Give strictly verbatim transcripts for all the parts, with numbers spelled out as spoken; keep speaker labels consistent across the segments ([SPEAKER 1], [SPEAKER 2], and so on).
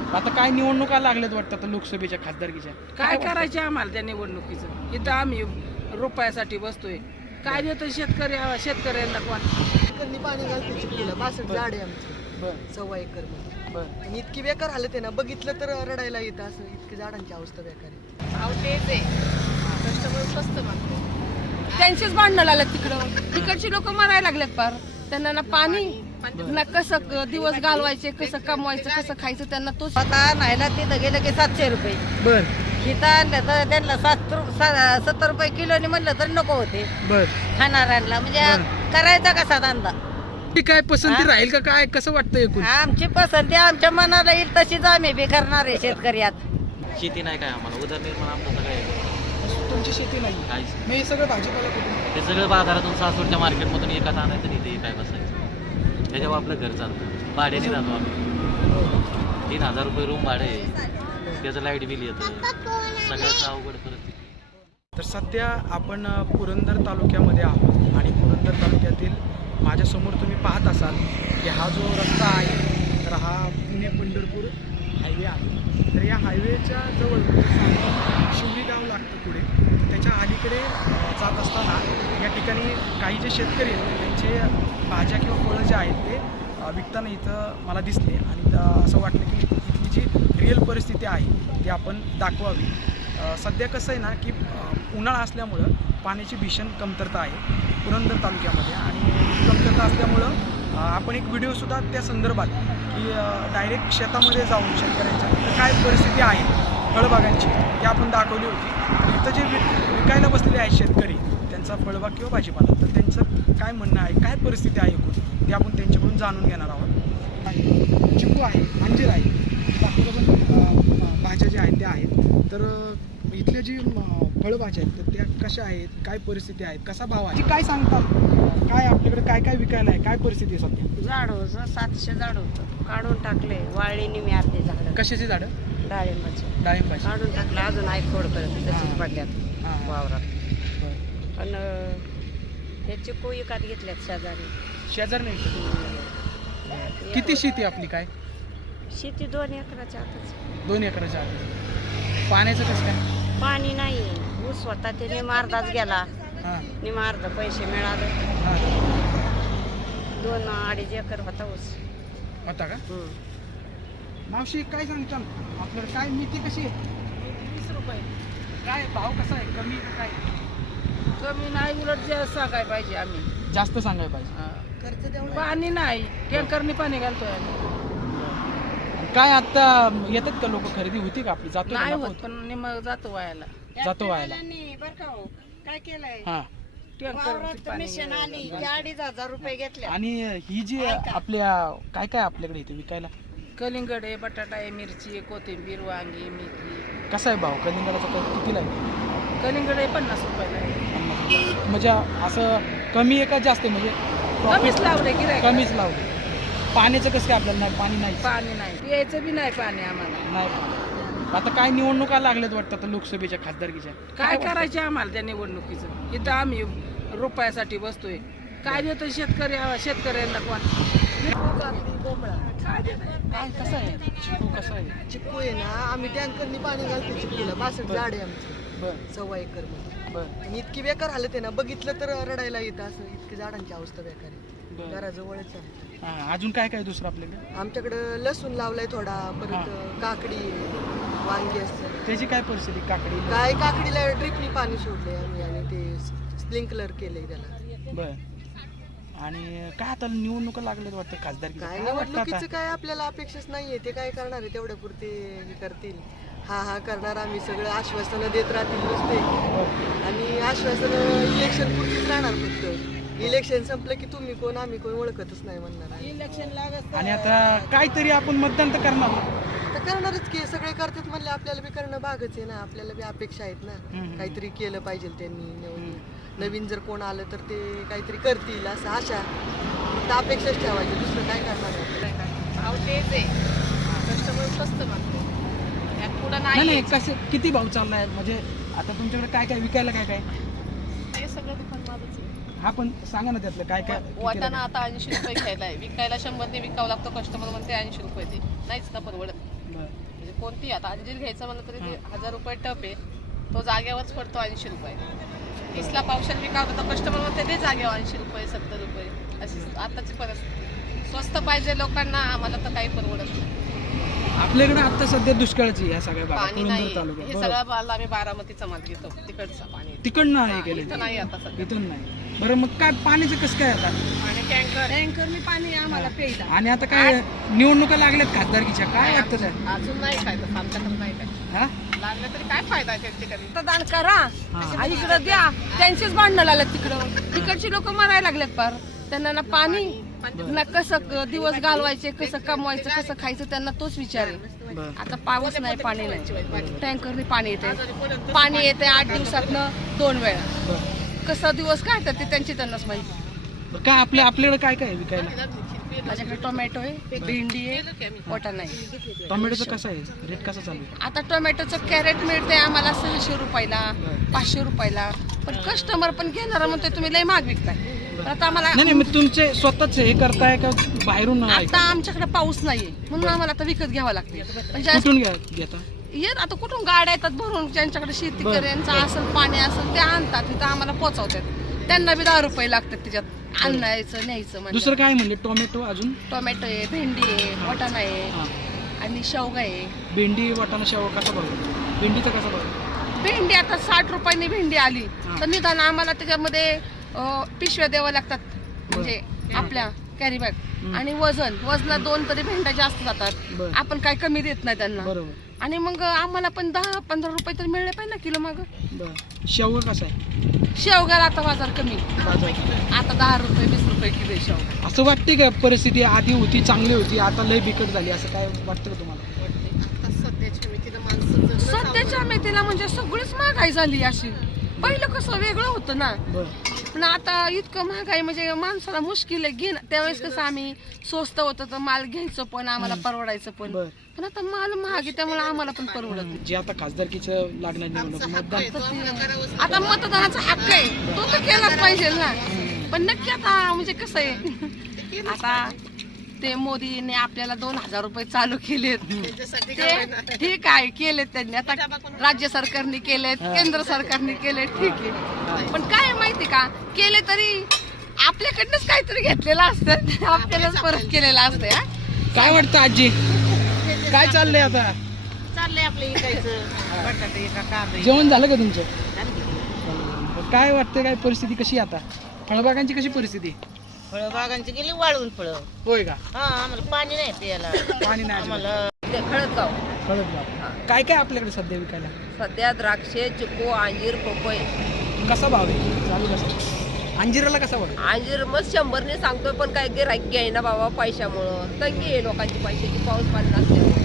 [SPEAKER 1] आता काय निवडणुका लागल्यात वाटतं आता लोकसभेच्या खासदारकीच्या?
[SPEAKER 2] काय करायचे आम्हाला त्या निवडणुकीचं? इथं आम्ही रुपयासाठी बसतोय. काय देतो शेतकरी शेतकऱ्यांना कोण?
[SPEAKER 3] त्यांनी पाणी घालते चिखलीला बासष्ट झाड आहे आमची
[SPEAKER 1] बरं
[SPEAKER 3] सव्वा एकर मध्ये
[SPEAKER 1] बरं
[SPEAKER 3] आणि इतकी बेकार हालत आहे ना, बघितलं तर रडायला येतं असं. इतकी झाडांची अवस्था बेकार आहे.
[SPEAKER 4] भाव तेच आहे, कस्टमर स्वस्त मागतो. त्यांचेच भांडणं लागल्यात तिकडं. तिकडची लोक मरायला लागलेत पार. त्यांना ना पाणी ना कसं दिवस घालवायचे, कसं कमवायचं, कसं खायचं, त्यांना तोच.
[SPEAKER 5] आता नाहीला तिथं गेलं की सातशे रुपये
[SPEAKER 1] बर
[SPEAKER 5] इथं आणलं तर त्यांना सात सा- सत्तर रुपये किलोनी म्हणलं तर नको होते
[SPEAKER 1] बर
[SPEAKER 5] खाणाऱ्यांना. म्हणजे
[SPEAKER 1] बरं.
[SPEAKER 5] करायचा कसा धंदा?
[SPEAKER 1] ती काय पसंती राहील का काय, कसं वाटतं एकूण?
[SPEAKER 5] आमची पसंती आमच्या मनाला येईल तशीच आम्ही बी करणार आहे शेतकरी. आता
[SPEAKER 6] शेती नाही काय आम्हाला उदरनिर्माण आमचं सगळं आहे.
[SPEAKER 1] तुमची शेती नाही,
[SPEAKER 6] काहीच नाही.
[SPEAKER 1] मग हे सगळं भाजीपाला कुठून?
[SPEAKER 6] ते सगळं बाजारातून सासूरच्या मार्केटमधून एकाच आणायचं नाही, ते काय बसायचं त्याच्यावर आपलं घर चालतं. भाड्याने राहतो आम्ही. तीन हजार रुपये रूम भाडे आहे, त्याचं लाईट बिल येतं, सगळ्याच अवघड परत.
[SPEAKER 1] तर सध्या आपण अ, पुरंदर तालुक्यामध्ये आहोत आणि पुरंदर तालुक्यातील माझ्यासमोर तुम्ही पाहत असाल की हा जो रस्ता आहे तर हा पुणे पंढरपूर हायवे आहे. तर या हायवेच्या जवळ शिवली गाव लागतं पुढे. त्याच्या अलीकडे अ, जात असताना या ठिकाणी काही जे शेतकरी आहेत त्यांचे भाज्या किंवा फळं जे आहेत ते अ, विकताना इथं मला दिसले आणि त- असं वाटलं की इथली जी रिअल परिस्थिती आहे ती आपण दाखवावी. अ, सध्या कसं आहे ना की अ, उन्हाळा असल्यामुळं पाण्याची भीषण कमतरता आहे पुरंदर तालुक्यामध्ये आणि कमतरता असल्यामुळं अ, आपण एक व्हिडिओसुद्धा त्या संदर्भात की डायरेक्ट शेतामध्ये जाऊन शेतकऱ्यांच्या तिथं काय परिस्थिती आहे फळबागांची ती आपण दाखवली होती. आणि इथं जे विक विकायला बसलेले आहेत शेतकरी त्यांचा फळबाग किंवा भाजीपाला, तर त्यांचं काय म्हणणं आहे, काय परिस्थिती आहे एकूण ते आपण त्यांच्याकडून जाणून घेणार आहोत. चिकू आहे, अंजीर आहे, बाकीच्या पण अ, भाज्या ज्या आहेत त्या आहेत. तर अ, इथल्या जी अ, फळभाज्या आहेत तर त्या कशा आहेत, काय परिस्थिती आहेत, कसा भाव आहे, काय सांगतात, काय आपल्याकडे काय काय विकायला आहे, काय परिस्थिती आहे सध्या?
[SPEAKER 5] झाड होतं सातशे झाड होतं, काढून टाकले. वाळीने मी अर्धे झाड
[SPEAKER 1] कशाची झाडं?
[SPEAKER 5] डाळिंबाचे
[SPEAKER 1] डाळिंबाची.
[SPEAKER 5] काढून टाकलं. अजून आहे थोडं करत
[SPEAKER 1] हां.
[SPEAKER 5] तशीच पडल्यात
[SPEAKER 1] हां.
[SPEAKER 5] वावरात.
[SPEAKER 1] बरं.
[SPEAKER 5] पण अं, हे चिकू विकत घेतल्यात शेजारी.
[SPEAKER 1] शेजार नाही का? किती शेती आपली काय?
[SPEAKER 5] शेती दोन एकराच्या आतच.
[SPEAKER 1] दोन एकराच्या आत. पाण्याचं कसं काय?
[SPEAKER 5] पाणी नाही. ऊस होता ते निम अर्धाच गेला.
[SPEAKER 1] हां
[SPEAKER 5] निम अर्ध पैसे मिळाले.
[SPEAKER 1] हां
[SPEAKER 5] दोन अडीच एकर होता ऊस.
[SPEAKER 1] होता का?
[SPEAKER 5] हम्म.
[SPEAKER 1] मावशी काय सांगता आपल्याकडे काय मेथी कशी आहे?
[SPEAKER 2] वीस रुपये
[SPEAKER 1] काय भाव कसा आहे, कमी का काय?
[SPEAKER 2] कमी नाही, उलट जास्त सांगायला पाहिजे आम्ही.
[SPEAKER 1] जास्त सांगायला पाहिजे.
[SPEAKER 2] हा.
[SPEAKER 3] खर्च तेवढा
[SPEAKER 2] पाणी नाही, टँकरनी पाणी घालतोय आम्ही.
[SPEAKER 1] काय आता येतात का लोक, खरेदी होती का आपली? जातो का
[SPEAKER 2] नाही
[SPEAKER 1] नको
[SPEAKER 2] होत
[SPEAKER 1] होत?
[SPEAKER 2] पण निम जातो वायाला.
[SPEAKER 1] जातो व्हायला.
[SPEAKER 5] बर का हो, काय केलंय
[SPEAKER 1] हा.
[SPEAKER 2] टँकरवरती पाणी
[SPEAKER 5] मिशन आली.
[SPEAKER 2] घालतोय.
[SPEAKER 5] अडीच हजार रुपये घेतले.
[SPEAKER 1] आणि ही जी आपल्या काय काय आपल्याकडे इथे विकायला
[SPEAKER 2] कलिंगड आहे, बटाटा आहे, मिरची आहे, कोथिंबीर, वांगी, मेथी.
[SPEAKER 1] कसा आहे भाव? कलिंगडाचा काय कितीला आहे?
[SPEAKER 2] कलिंगड आहे पन्नास रुपयाला आहे.
[SPEAKER 1] म्हणजे असं कमी आहे का जास्त आहे? म्हणजे
[SPEAKER 2] कमीच लावले गिरायक.
[SPEAKER 1] कमीच लावले. पाण्याचं कसं काय आपल्याला? नाही पाणी नाही.
[SPEAKER 2] पाणी नाही, प्यायचं बी नाही पाणी आम्हाला.
[SPEAKER 1] नाही पाणी. आता काय निवडणुका लागल्यात वाटतं आता लोकसभेच्या खासदारकीच्या?
[SPEAKER 2] काय करायचे आम्हाला त्या निवडणुकीचं? इथं आम्ही रुपयासाठी बसतोय. काय देतो शेतकरी शेतकऱ्यांना कोण?
[SPEAKER 1] काय कसं आहे चिकू, कसं आहे?
[SPEAKER 3] चिक्कू आहे ना, आम्ही टँकरनी पाणी घालते चिखलीला बासष्ट झाड आहे आमची
[SPEAKER 1] बरं
[SPEAKER 3] सव्वा एकर मध्ये
[SPEAKER 1] बरं
[SPEAKER 3] आणि इतकी बेकार हालत आहे ना, बघितलं तर रडायला येतं असं. इतकी झाडांची अवस्था बेकार आहे.
[SPEAKER 1] बरं.
[SPEAKER 3] घराजवळच आहे.
[SPEAKER 1] हां. अजून काय काय दुसरं आपल्याकडे?
[SPEAKER 3] आमच्याकडं लसूण लावलाय थोडा, परत काकडी, वांगी असतं.
[SPEAKER 1] त्याची काय परिस्थिती? काकडी.
[SPEAKER 3] काय काकडीला ड्रिपनी पाणी सोडले आम्ही आणि ते स्प्रिंकलर केलंय त्याला.
[SPEAKER 1] बर. आणि काय आता निवडणुका लागल्यात वाटतं खासदारकी?
[SPEAKER 3] काय निवडणुकीचं काय आपल्याला अपेक्षाच नाहीये. ते काय करणार आहे, तेवढ्या पुरते हे करतील. हा हा करणार आम्ही, सगळं आश्वासनं देत राहतील नुसते आणि आश्वासनं इलेक्शन पुरतीच राहणार. फक्त इलेक्शन संपलं की तुम्ही कोण आम्ही कोण ओळखतच नाही म्हणणार आहे.
[SPEAKER 2] इलेक्शन लागत
[SPEAKER 1] आणि आता काहीतरी आपण मतदान तर करणार.
[SPEAKER 3] तर करणारच की, सगळे करतात म्हणले आपल्याला बी करणं भागच आहे ना. आपल्याला बी अपेक्षा आहेत ना,
[SPEAKER 1] हम्म.
[SPEAKER 3] काहीतरी केलं पाहिजे त्यांनी. नवीन नवीन जर कोण आलं तर ते काहीतरी करतील असं आशा, फक्त अपेक्षाच ठेवायची, दुसरं काय करणार आहे.
[SPEAKER 4] भाव तेच आहे, कस्टमर स्वस्त मागतो. यात पुढं
[SPEAKER 1] नाही नाही
[SPEAKER 4] नाही
[SPEAKER 1] कसं किती भाव चाललाय? म्हणजे आता तुमच्याकडे काय काय विकायला काय काय?
[SPEAKER 4] ते सगळं दुकान माझंच आहे.
[SPEAKER 1] हा पण सांगा ना त्यातलं काय काय कितीला
[SPEAKER 4] वाटाणा आता ऐंशी रुपये घ्यायला आहे, विकायला शंभर ने विकावं लागतं. कस्टमर म्हणते ऐंशी रुपये ते नाहीच ना परवडत.
[SPEAKER 1] बरं.
[SPEAKER 4] म्हणजे कोणती आता अंजीर घ्यायचं म्हणलं तरी ते हजार रुपये टप आहे, तो जागेवरच पडतो ऐंशी रुपये. तीसला पावशेर विकावं तर कस्टमर म्हणते ते जागेवर ऐंशी रुपये सत्तर रुपये अशी आताची परिस्थिती. स्वस्त पाहिजे लोकांना, आम्हाला तर काही परवडत नाही.
[SPEAKER 1] आपल्याकडे आता सध्या दुष्काळाची या सगळ्या भागात
[SPEAKER 4] पाणी
[SPEAKER 1] पुरंदर
[SPEAKER 4] नाही,
[SPEAKER 1] तालुका
[SPEAKER 4] हे
[SPEAKER 1] बरोबर.
[SPEAKER 4] सगळं माल आम्ही बारामतीचा माल घेतो, तिकडचं पाणी
[SPEAKER 1] तिकडनं आहे
[SPEAKER 4] हा,
[SPEAKER 1] गेले
[SPEAKER 4] इथं नाही आता सध्या.
[SPEAKER 1] इथून नाही. बरं मग काय पाण्याचं कसं काय आता
[SPEAKER 4] आणि टँकर टँकरने पाणी आम्हाला प्यायला.
[SPEAKER 1] आणि आता काय निवडणुका लागल्यात खासदारकीच्या, काय वाटतं काय
[SPEAKER 4] अजून नाही काय तर आमच्याकडे नाही काय
[SPEAKER 1] हा
[SPEAKER 4] लागलं तरी काय फायदा आहे त्यांच्याकडे. मतदान करा आणि इकडं द्या, त्यांचीच भांडणं लागल्यात तिकडं. तिकडची लोक मरायला लागलेत पार. त्यांना ना पाणी ना कसं दिवस घालवायचे, कसं कमवायचं, कसं खायचं, त्यांना तोच विचार आहे.
[SPEAKER 1] बरं.
[SPEAKER 4] आता पाऊस नाही, पाणी नाही, टँकरने पाणी येते. पाणी येते आठ दिवसातनं दोन वेळा.
[SPEAKER 1] बरं.
[SPEAKER 4] कसं दिवस काढतात ते त्यांची त्यांनाच माहिती.
[SPEAKER 1] बरं, काय आपल्या आपल्याकडे काय काय आहे विकायला?
[SPEAKER 4] माझ्याकडे टोमॅटो आहे, भेंडी आहे, वाटाणा आहे.
[SPEAKER 1] टोमॅटोचं कसं आहे रेट, कसा चालू आहे?
[SPEAKER 4] आता टोमॅटोचं कॅरेट मिळते आम्हाला सहाशे रुपयाला,
[SPEAKER 1] बरं.
[SPEAKER 4] पाचशे रुपयाला. पण कस्टमर पण घेणारा म्हणतोय तुम्ही लय महाग विकताय. तर आता आम्हाला
[SPEAKER 1] नाही नाही मग तुमचे स्वतःच हे करताय का बाहेरून
[SPEAKER 4] आता
[SPEAKER 1] ऐकताय?
[SPEAKER 4] आमच्याकडे पाऊस नाहीये म्हणून आम्हाला आता विकत घ्यावं लागते. पण जास्त
[SPEAKER 1] कुठून घ्या घेता?
[SPEAKER 4] येत आता कुठून गाड्या येतात भरून, ज्यांच्याकडे शेती
[SPEAKER 1] बरं.
[SPEAKER 4] कऱ्यांचं असेल पाणी असेल ते आणतात, तिथं आम्हाला पोचवतात. त्यांना बी दहा रुपये लागतात त्याच्यात आणायचं न्यायचं म्हणजे.
[SPEAKER 1] दुसरं काय म्हणले? टोमॅटो अजून
[SPEAKER 4] टोमॅटो आहे, भेंडी आहे, वाटाणा आहे
[SPEAKER 1] हा.
[SPEAKER 4] आणि शेवगा आहे.
[SPEAKER 1] भेंडी वाटाणा शेवगा कसा भाव आहे? भेंडीचा कसा भाव आहे?
[SPEAKER 4] भेंडी आता साठ रुपयांनी भेंडी आली
[SPEAKER 1] हा.
[SPEAKER 4] तर निदान आम्हाला त्याच्यामध्ये अं, पिशव्या द्याव्या लागतात, म्हणजे आपल्या कॅरी बॅग.
[SPEAKER 1] हम्म.
[SPEAKER 4] आणि वजन वजनात दोन तरी भेंड्या जास्त जातात.
[SPEAKER 1] बरं.
[SPEAKER 4] आपण काय कमी देत नाही त्यांना.
[SPEAKER 1] बरोबर.
[SPEAKER 4] आणि मग आम्हाला पण दहा पंधरा रुपये तर मिळले पाहिजे ना किलो. मग
[SPEAKER 1] बरं. शेवगा कसा आहे
[SPEAKER 4] शेवगाला आता बाजार कमी,
[SPEAKER 1] बाजार?
[SPEAKER 4] आता दहा रुपये वीस रुपये किलो आहे शेवगा.
[SPEAKER 1] असं वाटते का परिस्थिती आधी होती चांगली होती, आता लय बिकट झाली, असं काय वाटतं का तुम्हाला?
[SPEAKER 4] सध्याच्या मेथीला म्हणजे सगळीच महागाई झाली अशी. पहिलं कसं वेगळं होतं ना,
[SPEAKER 1] बरं.
[SPEAKER 4] पण आता इतकं महागाई म्हणजे माणसाला मुश्किल आहे घेणं. त्यावेळेस कसं आम्ही स्वस्त होतं तर माल घ्यायचं पण आम्हाला परवडायचं पण.
[SPEAKER 1] बरं.
[SPEAKER 4] पण आता माल महाग आहे त्यामुळे आम्हाला पण परवडत नाही.
[SPEAKER 1] जे आता खासदारकीचं लागणार निवडणूक मतदान
[SPEAKER 4] आता मतदानाचा हक्क आहे तो तर केलाच पाहिजे ना. पण नक्की आता म्हणजे कसं आहे, आता ते मोदीने आपल्याला दोन हजार रुपये चालू केलेत, ते ठीक आहे केलेत त्यांनी. आता राज्य सरकारने केलेत, केंद्र सरकारने केलेत, ठीक आहे. पण काय आहे माहिती का, केले तरी आपल्याकडनंच काहीतरी घेतलेलं असतं, आपल्यालाच परत केलेलं असतं. हा?
[SPEAKER 1] काय वाटतं आजी, काय चाललंय आता?
[SPEAKER 5] चाललंय आपलं इकायचं बटाटे का कांदे.
[SPEAKER 1] जेवण झालं का तुमचं? बरं. काय वाटतं, काय परिस्थिती कशी आहे आता? फळबागांची कशी परिस्थिती?
[SPEAKER 5] फळबागांची गेली वाळून फळं.
[SPEAKER 1] होय का?
[SPEAKER 5] हा आम्हाला पाणी नाही प्यायला.
[SPEAKER 1] पाणी नाही
[SPEAKER 5] आम्हाला
[SPEAKER 4] खळदगाव
[SPEAKER 1] कळत गाव. काय काय आपल्याकडे सध्या विकायला?
[SPEAKER 4] सध्या द्राक्षे, चिकू, अंजीर, पपई.
[SPEAKER 1] कसा भाव आहे चालू? कसा अंजिराला कसा भाव आहे?
[SPEAKER 4] अंजीर मग शंभरने सांगतोय पण काय गिराईक घ्यायना बाबा पैशामुळं. तंगी आहे लोकांची पैशाची, पाऊस पाणी नसल्यामुळे.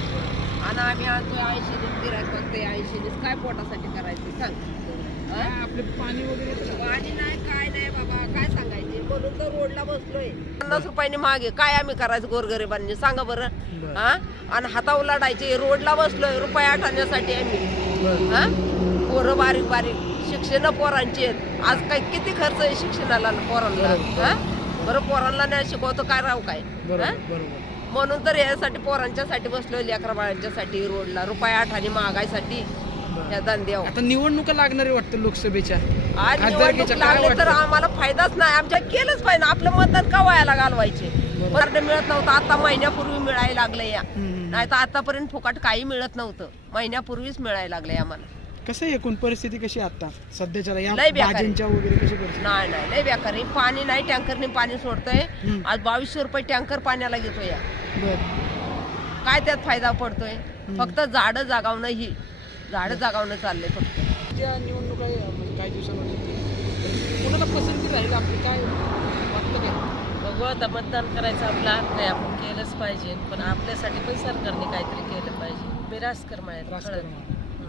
[SPEAKER 4] आणि आम्ही आणतोय ऐंशीनेच गिराईक बघतोय ऐंशीनेच. काय पोटासाठी करायचं सांग? हा?
[SPEAKER 1] आपले पाणी वगैरे येतं का?
[SPEAKER 4] पाणी नाही काय नाही बाबा, काय सांगायचे. म्हणून तर रोडला बसलोय. पन्नास रुपयाने मागे काय आम्ही करायचं गोरगरिबांनी सांगा बरं.
[SPEAKER 1] बरं.
[SPEAKER 4] हा? आणि हातावर लाडायचे, रोडला बसलोय रुपये आठवण्यासाठी आम्ही.
[SPEAKER 1] बरं.
[SPEAKER 4] हा? पोरं बारीक बारीक शिक्षण पोरांची आहेत. आज काय किती खर्च आहे शिक्षणाला आणि पोरांना. हा? बरं पोरांना नाही शिकवतो काय राव काय. हा?
[SPEAKER 1] बरोबर बरोबर.
[SPEAKER 4] म्हणून तर यासाठी पोरांच्यासाठी बसलोय, लेकरा बाळांच्यासाठी रोडला रुपये आठाने महागाईसाठी या धंद्यावर.
[SPEAKER 1] आता निवडणुका लागणारे वाटतं लोकसभेच्या.
[SPEAKER 4] आज
[SPEAKER 1] खासदारकीच्या
[SPEAKER 4] निवडणूक
[SPEAKER 1] काय
[SPEAKER 4] लागले तर
[SPEAKER 1] वाटतं?
[SPEAKER 4] आम्हाला फायदाच नाही. आमच्या केलंच पाहिजे. आपलं मतदान का वायाला घालवायचे. कार्ड मिळत नव्हतं, आता महिन्यापूर्वी मिळायला लागलं या.
[SPEAKER 1] हम्म.
[SPEAKER 4] नाही तर आतापर्यंत फुकट काही मिळत नव्हतं, महिन्यापूर्वीच मिळायला लागलंय आम्हाला.
[SPEAKER 1] कसं आहे एकूण परिस्थिती कशी आहे आता सध्याच्या या
[SPEAKER 4] लय बेकार आहे.
[SPEAKER 1] भाज्यांच्या वगैरे कशी परिस्थिती?
[SPEAKER 4] नाही नाही लय बेकार आहे. पाणी नाही, टँकरने पाणी सोडतंय.
[SPEAKER 1] हम्म.
[SPEAKER 4] आज बावीसशे रुपये टँकर पाण्याला घेतोय या.
[SPEAKER 1] बरं.
[SPEAKER 4] काय त्यात फायदा पडतोय? फक्त झाडं जागावणं ही झाडं जागावणं चाललंय फक्त.
[SPEAKER 1] त्या निवडणुका आहे, म्हणजे काही दिवसांमध्ये कोणाला पसंती राहील आपली, काय वाटतं काय?
[SPEAKER 5] बघू आता मतदान करायचं आपला हक्क आहे, आपण केलंच पाहिजे. पण आपल्यासाठी पण सरकारने काहीतरी केलं पाहिजे. मी राजकर माळ्यात
[SPEAKER 1] राजकारण.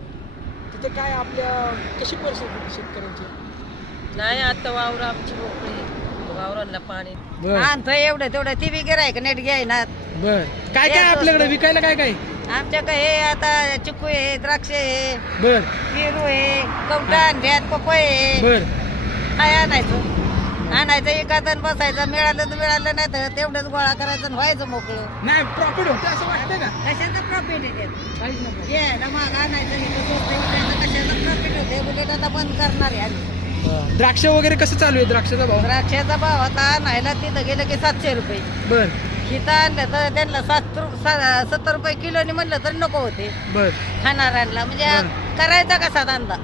[SPEAKER 1] तिथे काय आपल्या कशी परिस्थिती आहे शेतकऱ्यांची?
[SPEAKER 5] नाही आता वावर आमची मोकळी, वावरांना पाणी.
[SPEAKER 1] बरं.
[SPEAKER 5] आणतोय एवढं तेवढं ती बी गिरायक नेट घ्यायना.
[SPEAKER 1] बर. काय काय आपल्याकडे विकायला काय काय?
[SPEAKER 5] आमच्याकडे हे आता चिकू आहे, द्राक्ष आहे,
[SPEAKER 1] बर
[SPEAKER 5] पेरू आहे, कवटा आणल्यात, पपई आहे.
[SPEAKER 1] बर
[SPEAKER 5] काय आणायचं?
[SPEAKER 7] आणायचं एखादं बसायचं, मिळालं तर मिळालं नाही तर तेवढंच गोळा करायचं आणि व्हायचं मोकळं.
[SPEAKER 1] नाही प्रॉफिट होतं असं वाटतंय का?
[SPEAKER 7] कशाचं प्रॉफिट आहे त्यात?
[SPEAKER 1] काहीच नाही.
[SPEAKER 7] घ्यायला महाग आणायचं नाही तर स्वस्त विकायचं, कशाचं प्रॉफिट होते? बुलेट आता बंद करणार आहे आम्ही.
[SPEAKER 1] द्राक्ष वगैरे कसं चालू आहे द्राक्षाचा भाव?
[SPEAKER 7] द्राक्षाचा भाव आता आणायला तिथं गेलं की सातशे रुपये,
[SPEAKER 1] बर
[SPEAKER 7] इथं आणलं तर त्यांना सात रु- सा- सत्तर रुपये किलोनी म्हणलं तर नको होते
[SPEAKER 1] बर
[SPEAKER 7] खाणाऱ्यांना. म्हणजे
[SPEAKER 1] बरं.
[SPEAKER 7] करायचा कसा धंदा?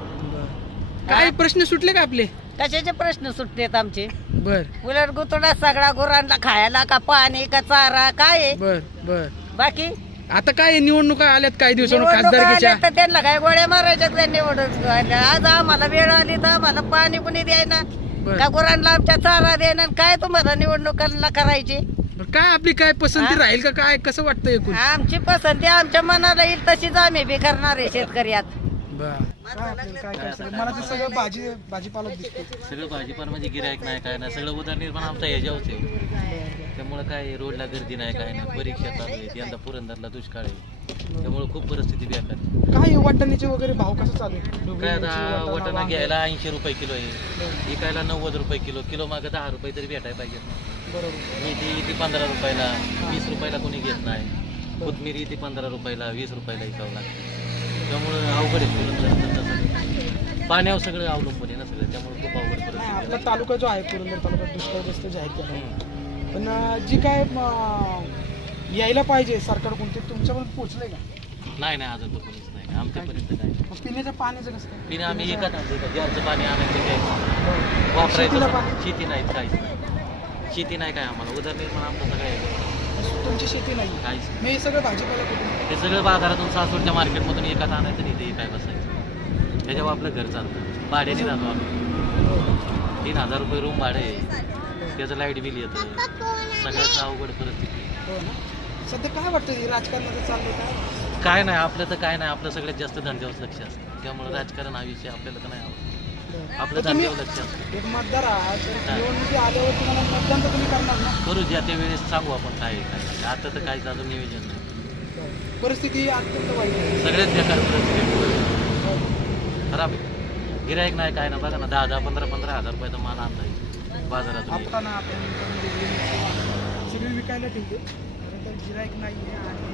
[SPEAKER 1] काय प्रश्न सुटले का आपले?
[SPEAKER 7] कशाचे प्रश्न सुटतेत आमचे?
[SPEAKER 1] बर
[SPEAKER 7] उलट गुतडा सगळा गुरांना खायला का पाणी का चारा काय आहे?
[SPEAKER 1] बर बर
[SPEAKER 7] बाकी
[SPEAKER 1] आता काय निवडणुका आल्यात काही दिवसांनी
[SPEAKER 7] निवडणुका
[SPEAKER 1] खासदारकीच्या.
[SPEAKER 7] आल्या तर त्यांना काय गोळ्या मारायच्या त्या निवडणूक आल्या. आज आम्हाला वेळ आली तर आम्हाला पाणी कुणी द्यायना
[SPEAKER 1] बर
[SPEAKER 7] का गुरांना आमच्या चारा द्यायना. काय तुम्हाला निवडणुकांना करायची?
[SPEAKER 1] बर, काय आपली काय पसंती
[SPEAKER 7] हा?
[SPEAKER 1] राहील का काय कसं वाटतं एकूण?
[SPEAKER 7] आमची पसंती आमच्या मनाला येईल तशीच आम्ही बी करणार आहे शेतकऱ्यात.
[SPEAKER 1] बर काय आपल्याला काय काय सगळं- मला ते सगळं भाजी भाजीपाला दिसतो.
[SPEAKER 6] सगळं भाजीपाला म्हणजे गिरायक नाही काय नाही सगळं उदरनिर्माण आमचा ह्याच्यावरच आहे. त्यामुळे काय रोडला गर्दी नाही काय नाही, परीक्षा चालू आहे, यंदा पुरंदरला दुष्काळ आहे, त्यामुळे खूप परिस्थिती बेकार आहे.
[SPEAKER 1] काय वाटाण्याचे वगैरे भाव कसं चालू आहे? ढोबळी
[SPEAKER 6] काय
[SPEAKER 1] मिरची,
[SPEAKER 6] आता
[SPEAKER 1] वाटाणा,
[SPEAKER 6] वाटाणा
[SPEAKER 1] वांगे.
[SPEAKER 6] घ्यायला ऐंशी रुपये किलो आहे, विकायला नव्वद रुपये किलो, किलो मागं दहा रुपये तरी भेटायला पाहिजेत ना.
[SPEAKER 1] बरोबर
[SPEAKER 6] मेथी ती पंधरा रुपयाला, वीस रुपयाला कोणी घेत नाही. कोथमिरी ती पंधरा रुपयाला, वीस रुपयाला विकावं लागतं. त्यामुळं अवघड आहे पुरंदर. पाण्यावर सगळं अवलंबून आहे ना सगळं, त्यामुळे खूप अवघड
[SPEAKER 1] नाही,
[SPEAKER 6] परिस्थिती
[SPEAKER 1] आपला
[SPEAKER 6] आहे.
[SPEAKER 1] तालुका जो आहे पुरंदर तालुका दुष्काळग्रस्त जाहीर केला आहे.
[SPEAKER 6] हम्म.
[SPEAKER 1] पण अं, जी काय अं, यायला पाहिजे सरकारकडून ते तुमच्यापर्यंत पोहोचलंय का?
[SPEAKER 6] नाही नाही अजून तर कोणीच नाही आमच्यापर्यंत नाही.
[SPEAKER 1] मग पिण्याच्या पाण्याचं कसं काय?
[SPEAKER 6] पिणे आम्ही एकच आणतो का ज्याचं पाणी आणायचं घ्यायचं,
[SPEAKER 1] शेतीला
[SPEAKER 6] वापरायचं.
[SPEAKER 1] पाणी?
[SPEAKER 6] शेती नाही काहीच नाही, शेती नाही काय आम्हाला उदरनिर्माण आमचं सगळं आहे,
[SPEAKER 1] तुमची शेती नाही
[SPEAKER 6] काहीच नाही.
[SPEAKER 1] मी हे सगळं भाजीपाला कुठून?
[SPEAKER 6] हे सगळं बाजारातून सासूरच्या मार्केटमधून एकाच आणायचं नाही ते काय बसायचं, त्याच्यावर आपलं घर चालतं. भाड्याने राहतो आम्ही, तीन हजार रुपये रूम भाडे आहे, त्याचं लाईट बिल येतं, सगळ्याच अवघड परिस्थिती आहे.
[SPEAKER 1] हो ना. सध्या काय वाटतं हे राजकारणाचं चाललंय काय?
[SPEAKER 6] काय नाही आपलं तर काय नाही, आपलं सगळ्यात जास्त धंद्यावर लक्ष असतं, त्यामुळे राजकारण हा विषय आपल्याला तर नाही आवडत, आपलं
[SPEAKER 1] तर तुम्ही
[SPEAKER 6] धंद्यावर लक्ष असतं.
[SPEAKER 1] एक मतदार आहात तर
[SPEAKER 6] हा.
[SPEAKER 1] निवडणुकी आल्यावर तुम्हाला मतदान तर तुम्ही करणार ना?
[SPEAKER 6] करू ज्या त्या वेळेस सांगू आपण काय आहे, काय नाही. आता तर काहीच अजून नियोजन नाही,
[SPEAKER 1] परिस्थिती अत्यंत वाईट आहे.
[SPEAKER 6] सगळ्यात बेकार परिस्थिती खराब आहे. गिरायक नाही काय ना, बघा ना दहा दहा पंधरा पंधरा हजार रुपयाचा माल आणलाय बाजारातून.
[SPEAKER 1] आता ना आपण सगळी विकायला ठेवतो तर गिरायक नाही आहे आणि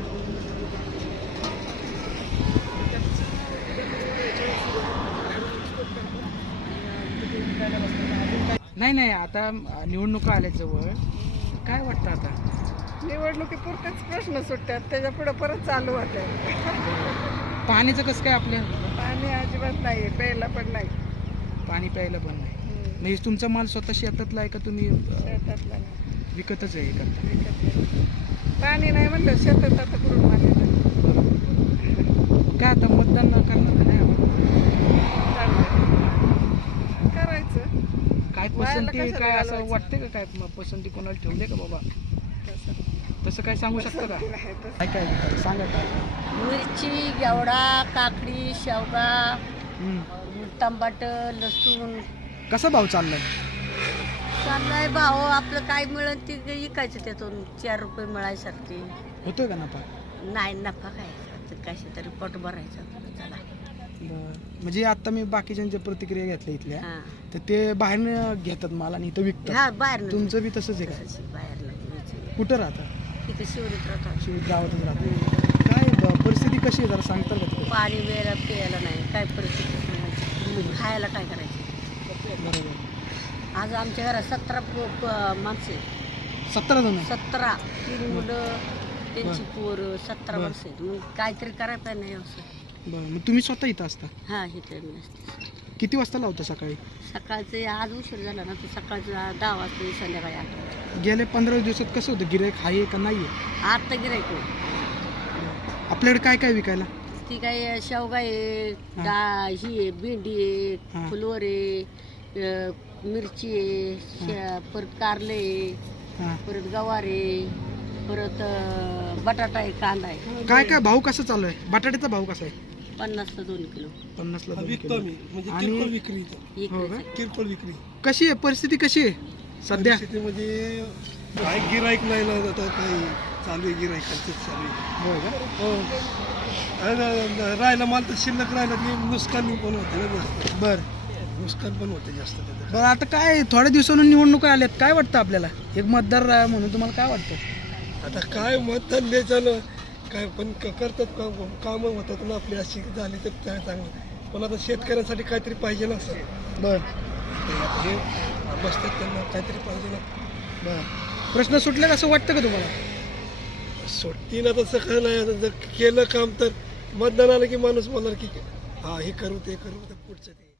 [SPEAKER 1] नाही नाही आता निवडणुका आल्या जवळ काय वाटतं आता?
[SPEAKER 2] निवडणुकीपुरतेच प्रश्न सुटतात, त्याच्या पुढे परत चालू होते.
[SPEAKER 1] पाण्याचं कसं काय आपल्या?
[SPEAKER 2] पाणी अजिबात नाही, प्यायला पण नाही.
[SPEAKER 1] पाणी प्यायला पण नाही. म्हणजे तुमचा माल स्वतः शेतातला आहे का तुम्ही अं,
[SPEAKER 2] शेतातला नाही,
[SPEAKER 1] विकतच आहे का?
[SPEAKER 2] विकत नाही. पाणी नाही म्हणलं शेतात आता करून मारले
[SPEAKER 1] काय आता मतदान करणार का नाही आपण?
[SPEAKER 2] करायचं.
[SPEAKER 1] काय
[SPEAKER 2] व्हायला
[SPEAKER 1] पसंती
[SPEAKER 2] कशाला
[SPEAKER 1] काय असं
[SPEAKER 2] घालवायचं?
[SPEAKER 1] वाटते का काय म- पसंती कोणाला ठेवले का बाबा? तसं काय सांगू शकता का?
[SPEAKER 2] नाही तसं.
[SPEAKER 1] काय काय सांगा काय?
[SPEAKER 7] मिरची, घेवडा, काकडी, शेवगा,
[SPEAKER 1] हम्म.
[SPEAKER 7] टमाट, लसूण
[SPEAKER 1] कसा भाव चाललाय?
[SPEAKER 7] चाललाय भाव. आपलं काय मिळेल ते विकायचं, त्यातून चार रुपये मिळायसाठी.
[SPEAKER 1] होतोय का नफा?
[SPEAKER 7] नाही नफा काय, कशी तरी पोट भरायचं चला.
[SPEAKER 1] बरं. म्हणजे आता मी बाकीच्यांच्या प्रतिक्रिया घेतल्या इथल्या
[SPEAKER 7] हा.
[SPEAKER 1] तर ते बाहेर घेतात माल आणि इथं विकतात.
[SPEAKER 7] हा बाहेर
[SPEAKER 1] तुमचं बी तसंच आहे का?
[SPEAKER 7] बाहेर
[SPEAKER 1] कुठं राहता?
[SPEAKER 7] तिथे शिवरीत राहतात.
[SPEAKER 1] शिव गावातच राहता. काय ब- परिस्थिती कशी आहे जरा सांगता का तिकडे?
[SPEAKER 7] पाणी वेळेला प्यायला नाही, काय परिस्थिती सांगायची, खायला काय करायचं.
[SPEAKER 1] बरोबर.
[SPEAKER 7] आज आमच्या घरात सतरा प- प- माणसं आहेत.
[SPEAKER 1] सतरा जण आहे?
[SPEAKER 7] सतरा तीन मुलं त्यांची पोरं सतरा
[SPEAKER 1] बरं.
[SPEAKER 7] माणसं आहेत. मग काहीतरी करायला पाहिजे नाही असं.
[SPEAKER 1] बरं मग तुम्ही स्वतः इथं असता?
[SPEAKER 7] हा इथे मी असते.
[SPEAKER 1] किती वाजता लावता सकाळी?
[SPEAKER 7] सकाळचं आज उशीर झाला ना, तर सकाळचं दहा वाजता येईल, संध्याकाळी आठ वाजता.
[SPEAKER 1] गेल्या पंधरा दिवसात कसं होतं गिरायक आहे का नाही आहे?
[SPEAKER 7] आता गिरायक
[SPEAKER 1] आपल्याकडे काय काय विकायला?
[SPEAKER 7] ती काय शेवगा आहे,
[SPEAKER 1] हा.
[SPEAKER 7] डा ही आहे, भेंडी आहे,
[SPEAKER 1] हा.
[SPEAKER 7] फुलवर आहे, अं, मिरची आहे, शे- परत कारले आहे,
[SPEAKER 1] हां.
[SPEAKER 7] परत गवार आहे, परत अं, बटाटा आहे, कांदा आहे.
[SPEAKER 1] काय काय भाव कसा चालू आहे? बटाट्याचा भाव कसा आहे?
[SPEAKER 7] पन्नासला दोन किलो
[SPEAKER 1] पन्नासला दोन किलो. आणि
[SPEAKER 7] इकडे
[SPEAKER 8] किरकोळ विक्री
[SPEAKER 1] कशी आहे परिस्थिती कशी आहे सध्या?
[SPEAKER 8] परिस्थितीमध्ये काय गिराईक नाही ना, आता काही चालू आहे गिराईकांचं चालू आहे.
[SPEAKER 1] हो का?
[SPEAKER 8] आणि राहिला माल तर शिल्लक राहिला की नुकसान पण होते ना जास्त.
[SPEAKER 1] बर
[SPEAKER 8] नुकसान पण होते जास्त त्याचं.
[SPEAKER 1] बरं आता काय थोड्या दिवसांनी निवडणुका आल्यात, काय वाटतं आपल्याला एक मतदार अं, म्हणून तुम्हाला काय वाटतं?
[SPEAKER 8] आता काय मतदान द्यायचं काय पण क- करतात काम कामं होतात ना आपली अशी झाली तर काय चांगलं, पण आता शेतकऱ्यांसाठी काहीतरी पाहिजे ना सर.
[SPEAKER 1] बरं
[SPEAKER 8] ते आता हे बसतात त्यांना काहीतरी पाहिजे ना.
[SPEAKER 1] बरं प्रश्न सुटले असं वाटतं का तुम्हाला?
[SPEAKER 8] सुट्टी ना तसं काय नाही, आता जर केलं काम तर मतदान आलं की माणूस बोलणार की हा हे करू ते करू तर पुढचं ते